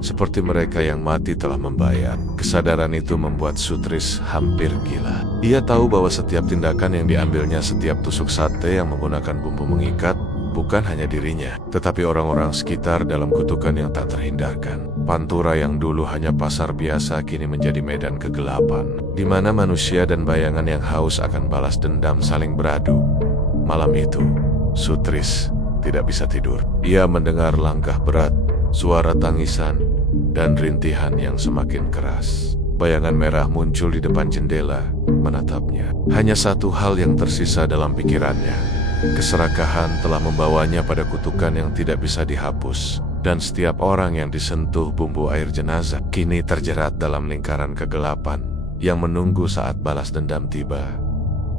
seperti mereka yang mati telah membayar. Kesadaran itu membuat Sutris hampir gila. Ia tahu bahwa setiap tindakan yang diambilnya, setiap tusuk sate yang menggunakan bumbu mengikat, bukan hanya dirinya, tetapi orang-orang sekitar dalam kutukan yang tak terhindarkan. Pantura yang dulu hanya pasar biasa kini menjadi medan kegelapan, di mana manusia dan bayangan yang haus akan balas dendam saling beradu. Malam itu, Sutris tidak bisa tidur. Ia mendengar langkah berat, suara tangisan, dan rintihan yang semakin keras. Bayangan merah muncul di depan jendela, menatapnya. Hanya satu hal yang tersisa dalam pikirannya. Keserakahan telah membawanya pada kutukan yang tidak bisa dihapus, dan setiap orang yang disentuh bumbu air jenazah kini terjerat dalam lingkaran kegelapan yang menunggu saat balas dendam tiba.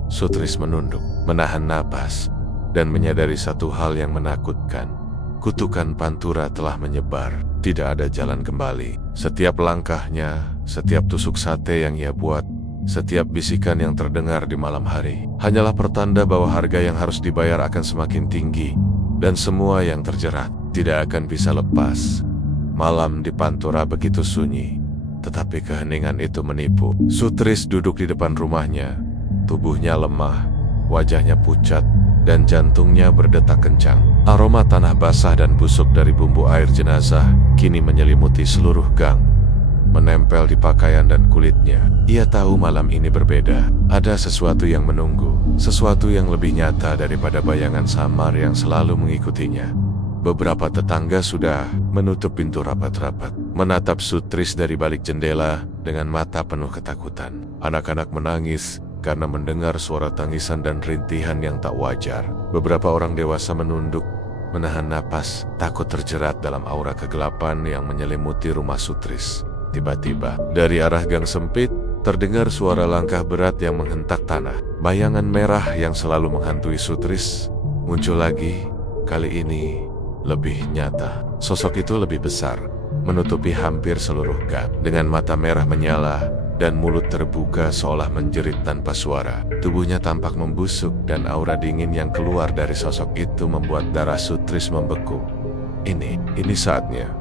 Sutris menunduk, menahan napas, dan menyadari satu hal yang menakutkan. Kutukan Pantura telah menyebar, tidak ada jalan kembali. Setiap langkahnya, setiap tusuk sate yang ia buat, setiap bisikan yang terdengar di malam hari hanyalah pertanda bahwa harga yang harus dibayar akan semakin tinggi, dan semua yang terjerat tidak akan bisa lepas. Malam di Pantura begitu sunyi, tetapi keheningan itu menipu. Sutris duduk di depan rumahnya, tubuhnya lemah, wajahnya pucat, dan jantungnya berdetak kencang. Aroma tanah basah dan busuk dari bumbu air jenazah kini menyelimuti seluruh gang, menempel di pakaian dan kulitnya. Ia tahu malam ini berbeda. Ada sesuatu yang menunggu, sesuatu yang lebih nyata daripada bayangan samar yang selalu mengikutinya. Beberapa tetangga sudah menutup pintu rapat-rapat, menatap Sutris dari balik jendela dengan mata penuh ketakutan. Anak-anak menangis karena mendengar suara tangisan dan rintihan yang tak wajar. Beberapa orang dewasa menunduk, menahan napas, takut terjerat dalam aura kegelapan yang menyelimuti rumah Sutris. Tiba-tiba, dari arah gang sempit, terdengar suara langkah berat yang menghentak tanah. Bayangan merah yang selalu menghantui Sutris muncul lagi, kali ini lebih nyata. Sosok itu lebih besar, menutupi hampir seluruh gang. Dengan mata merah menyala dan mulut terbuka seolah menjerit tanpa suara. Tubuhnya tampak membusuk dan aura dingin yang keluar dari sosok itu membuat darah Sutris membeku. Ini saatnya.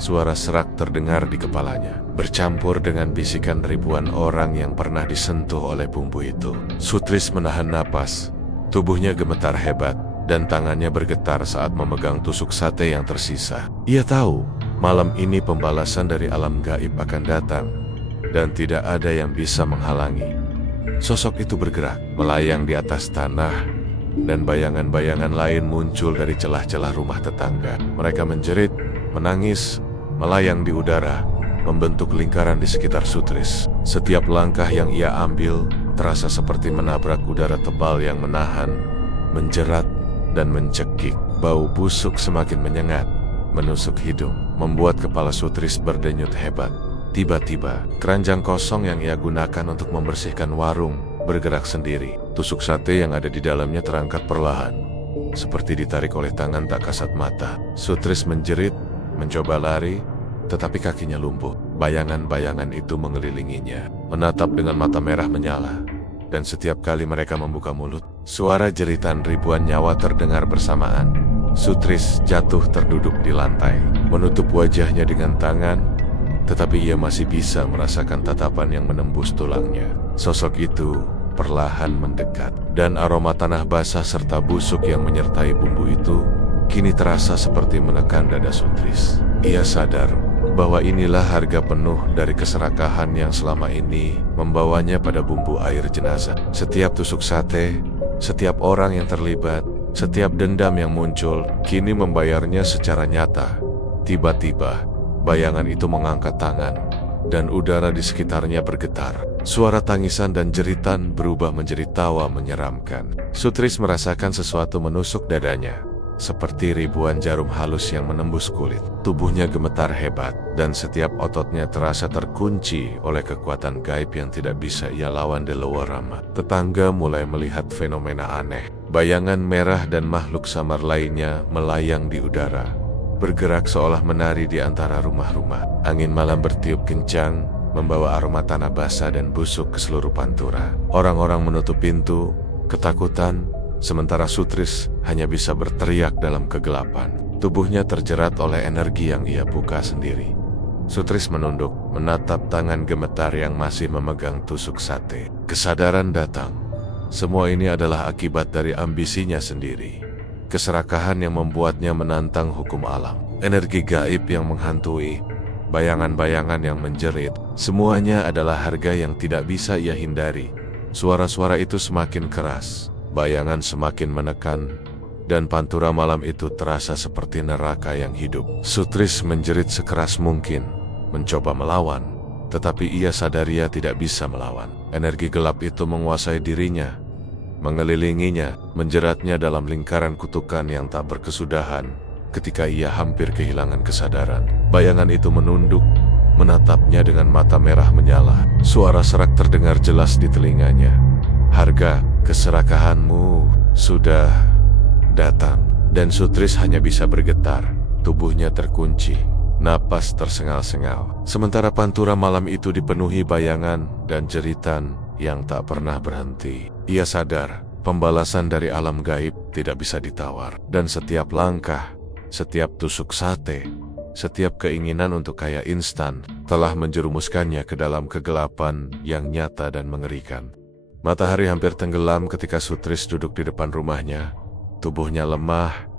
Suara serak terdengar di kepalanya, bercampur dengan bisikan ribuan orang yang pernah disentuh oleh bumbu itu. Sutris menahan napas, tubuhnya gemetar hebat, dan tangannya bergetar saat memegang tusuk sate yang tersisa. Ia tahu, malam ini pembalasan dari alam gaib akan datang, dan tidak ada yang bisa menghalangi. Sosok itu bergerak, melayang di atas tanah, dan bayangan-bayangan lain muncul dari celah-celah rumah tetangga. Mereka menjerit, menangis, melayang di udara, membentuk lingkaran di sekitar Sutris. Setiap langkah yang ia ambil terasa seperti menabrak udara tebal yang menahan, menjerat, dan mencekik. Bau busuk semakin menyengat, menusuk hidung, membuat kepala Sutris berdenyut hebat. Tiba-tiba, keranjang kosong yang ia gunakan untuk membersihkan warung bergerak sendiri. Tusuk sate yang ada di dalamnya terangkat perlahan, seperti ditarik oleh tangan tak kasat mata. Sutris menjerit, mencoba lari, tetapi kakinya lumpuh. Bayangan-bayangan itu mengelilinginya, menatap dengan mata merah menyala. Dan setiap kali mereka membuka mulut, suara jeritan ribuan nyawa terdengar bersamaan. Sutris jatuh terduduk di lantai, menutup wajahnya dengan tangan, tetapi ia masih bisa merasakan tatapan yang menembus tulangnya. Sosok itu perlahan mendekat, dan aroma tanah basah serta busuk yang menyertai bumbu itu kini terasa seperti menekan dada Sutris. Ia sadar bahwa inilah harga penuh dari keserakahan yang selama ini membawanya pada bumbu air jenazah. Setiap tusuk sate, setiap orang yang terlibat, setiap dendam yang muncul, kini membayarnya secara nyata. Tiba-tiba, bayangan itu mengangkat tangan, dan udara di sekitarnya bergetar. Suara tangisan dan jeritan berubah menjadi tawa menyeramkan. Sutris merasakan sesuatu menusuk dadanya, seperti ribuan jarum halus yang menembus kulit. Tubuhnya gemetar hebat, dan setiap ototnya terasa terkunci oleh kekuatan gaib yang tidak bisa ia lawan di luar rama. Tetangga mulai melihat fenomena aneh. Bayangan merah dan makhluk samar lainnya melayang di udara, bergerak seolah menari di antara rumah-rumah. Angin malam bertiup kencang, membawa aroma tanah basah dan busuk ke seluruh Pantura. Orang-orang menutup pintu, ketakutan, sementara Sutris hanya bisa berteriak dalam kegelapan. Tubuhnya terjerat oleh energi yang ia buka sendiri. Sutris menunduk, menatap tangan gemetar yang masih memegang tusuk sate. Kesadaran datang. Semua ini adalah akibat dari ambisinya sendiri. keserakahan yang membuatnya menantang hukum alam, energi gaib yang menghantui, bayangan-bayangan yang menjerit, semuanya adalah harga yang tidak bisa ia hindari. Suara-suara itu semakin keras, bayangan semakin menekan, dan pantura malam itu terasa seperti neraka yang hidup. Sutris menjerit sekeras mungkin, mencoba melawan, tetapi ia sadari ia tidak bisa melawan. Energi gelap itu menguasai dirinya, mengelilinginya, menjeratnya dalam lingkaran kutukan yang tak berkesudahan. Ketika ia hampir kehilangan kesadaran, bayangan itu menunduk, menatapnya dengan mata merah menyala. Suara serak terdengar jelas di telinganya. Harga keserakahanmu sudah datang. Dan Sutris hanya bisa bergetar, tubuhnya terkunci, napas tersengal-sengal. Sementara pantura malam itu dipenuhi bayangan dan jeritan yang tak pernah berhenti. Ia sadar, pembalasan dari alam gaib tidak bisa ditawar. Dan setiap langkah, setiap tusuk sate, setiap keinginan untuk kaya instan telah menjerumuskannya ke dalam kegelapan yang nyata dan mengerikan. Matahari hampir tenggelam ketika Sutris duduk di depan rumahnya. Tubuhnya lemah,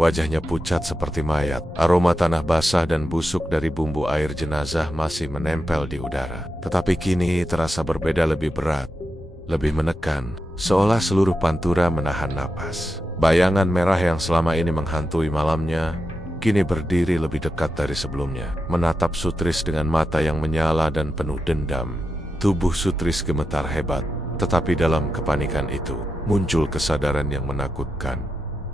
wajahnya pucat seperti mayat. Aroma tanah basah dan busuk dari bumbu air jenazah masih menempel di udara. Tetapi kini terasa berbeda, lebih berat, lebih menekan, seolah seluruh pantura menahan napas. Bayangan merah yang selama ini menghantui malamnya, kini berdiri lebih dekat dari sebelumnya, menatap Sutris dengan mata yang menyala dan penuh dendam. Tubuh Sutris gemetar hebat, tetapi dalam kepanikan itu, muncul kesadaran yang menakutkan.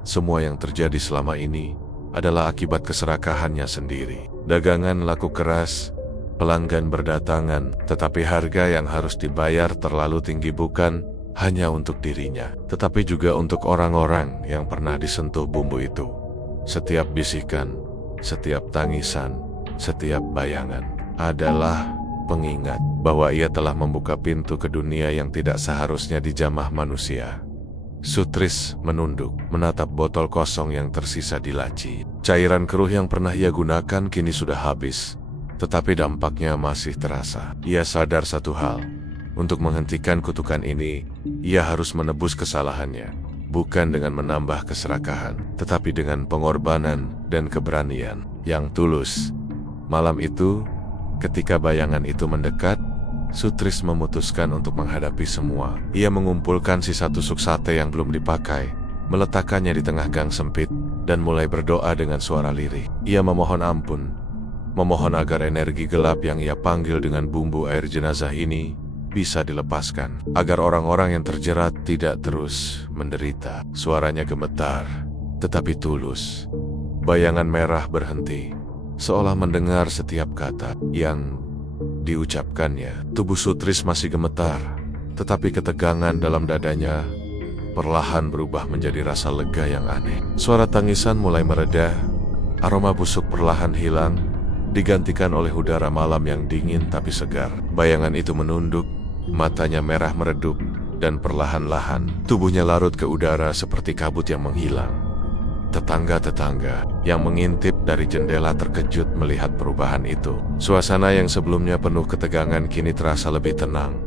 Semua yang terjadi selama ini adalah akibat keserakahannya sendiri. Dagangan laku keras, pelanggan berdatangan, tetapi harga yang harus dibayar terlalu tinggi, bukan hanya untuk dirinya, tetapi juga untuk orang-orang yang pernah disentuh bumbu itu. Setiap bisikan, setiap tangisan, setiap bayangan adalah pengingat bahwa ia telah membuka pintu ke dunia yang tidak seharusnya dijamah manusia. Sutris menunduk, menatap botol kosong yang tersisa di laci. Cairan keruh yang pernah ia gunakan kini sudah habis, tetapi dampaknya masih terasa. Ia sadar satu hal, untuk menghentikan kutukan ini, ia harus menebus kesalahannya, bukan dengan menambah keserakahan, tetapi dengan pengorbanan dan keberanian yang tulus. Malam itu, ketika bayangan itu mendekat, Sutris memutuskan untuk menghadapi semua. Ia mengumpulkan sisa tusuk sate yang belum dipakai, meletakkannya di tengah gang sempit, dan mulai berdoa dengan suara lirih. Ia memohon ampun, memohon agar energi gelap yang ia panggil dengan bumbu air jenazah ini bisa dilepaskan, agar orang-orang yang terjerat tidak terus menderita. Suaranya gemetar, tetapi tulus. Bayangan merah berhenti, seolah mendengar setiap kata yang diucapkannya. Tubuh Sutris masih gemetar, tetapi ketegangan dalam dadanya perlahan berubah menjadi rasa lega yang aneh. Suara tangisan mulai mereda, aroma busuk perlahan hilang, digantikan oleh udara malam yang dingin tapi segar. Bayangan itu menunduk, matanya merah meredup, dan perlahan-lahan tubuhnya larut ke udara seperti kabut yang menghilang. Tetangga-tetangga yang mengintip dari jendela terkejut melihat perubahan itu. Suasana yang sebelumnya penuh ketegangan kini terasa lebih tenang,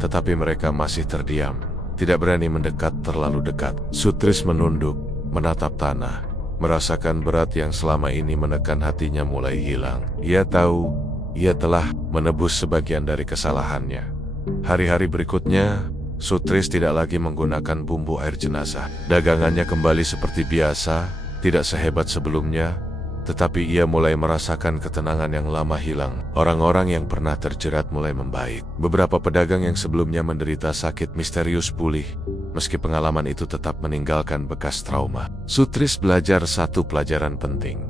tetapi mereka masih terdiam, tidak berani mendekat terlalu dekat. Sutris menunduk, menatap tanah, merasakan berat yang selama ini menekan hatinya mulai hilang. Ia tahu, ia telah menebus sebagian dari kesalahannya. Hari-hari berikutnya, Sutris tidak lagi menggunakan bumbu air jenazah. Dagangannya kembali seperti biasa, tidak sehebat sebelumnya, tetapi ia mulai merasakan ketenangan yang lama hilang. Orang-orang yang pernah terjerat mulai membaik. Beberapa pedagang yang sebelumnya menderita sakit misterius pulih, meski pengalaman itu tetap meninggalkan bekas trauma. Sutris belajar satu pelajaran penting.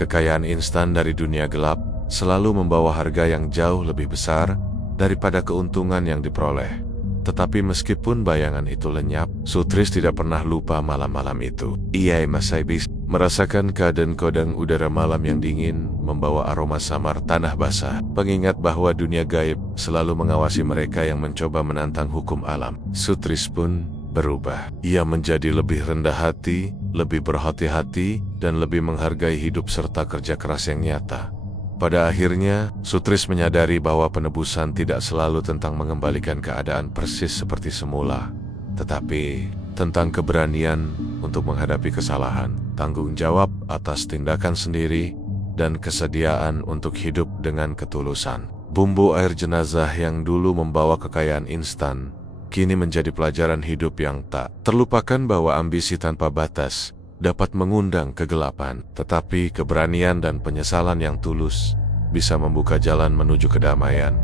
Kekayaan instan dari dunia gelap selalu membawa harga yang jauh lebih besar daripada keuntungan yang diperoleh. Tetapi meskipun bayangan itu lenyap, Sutris tidak pernah lupa malam-malam itu. Ia masih bisa merasakan kadang-kadang udara malam yang dingin membawa aroma samar tanah basah. Pengingat bahwa dunia gaib selalu mengawasi mereka yang mencoba menantang hukum alam. Sutris pun berubah. Ia menjadi lebih rendah hati, lebih berhati-hati, dan lebih menghargai hidup serta kerja keras yang nyata. Pada akhirnya, Sutris menyadari bahwa penebusan tidak selalu tentang mengembalikan keadaan persis seperti semula, tetapi tentang keberanian untuk menghadapi kesalahan, tanggung jawab atas tindakan sendiri, dan kesediaan untuk hidup dengan ketulusan. Bumbu air jenazah yang dulu membawa kekayaan instan, kini menjadi pelajaran hidup yang tak terlupakan bahwa ambisi tanpa batas dapat mengundang kegelapan, tetapi keberanian dan penyesalan yang tulus bisa membuka jalan menuju kedamaian.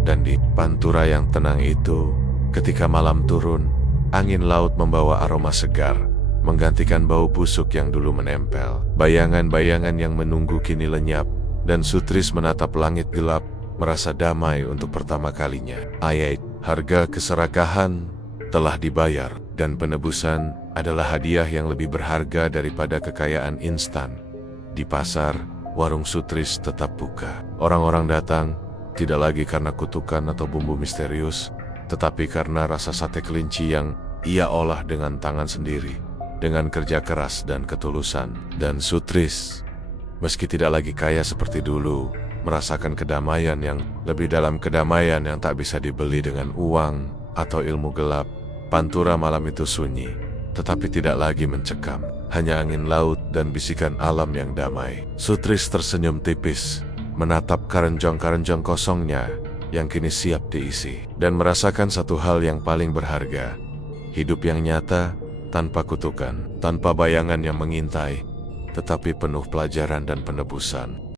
Dan di Pantura yang tenang itu, ketika malam turun, angin laut membawa aroma segar, menggantikan bau busuk yang dulu menempel. Bayangan-bayangan yang menunggu kini lenyap, dan Sutris menatap langit gelap, merasa damai untuk pertama kalinya. Ayat, harga keserakahan telah dibayar, dan penebusan adalah hadiah yang lebih berharga daripada kekayaan instan. Di pasar, warung Sutris tetap buka. Orang-orang datang, tidak lagi karena kutukan atau bumbu misterius, tetapi karena rasa sate kelinci yang ia olah dengan tangan sendiri, dengan kerja keras dan ketulusan. Dan Sutris, meski tidak lagi kaya seperti dulu, merasakan kedamaian yang lebih dalam, kedamaian yang tak bisa dibeli dengan uang atau ilmu gelap. Pantura malam itu sunyi, tetapi tidak lagi mencekam. Hanya angin laut dan bisikan alam yang damai. Sutris tersenyum tipis, menatap keranjang-keranjang kosongnya yang kini siap diisi, dan merasakan satu hal yang paling berharga. Hidup yang nyata, tanpa kutukan, tanpa bayangan yang mengintai, tetapi penuh pelajaran dan penebusan.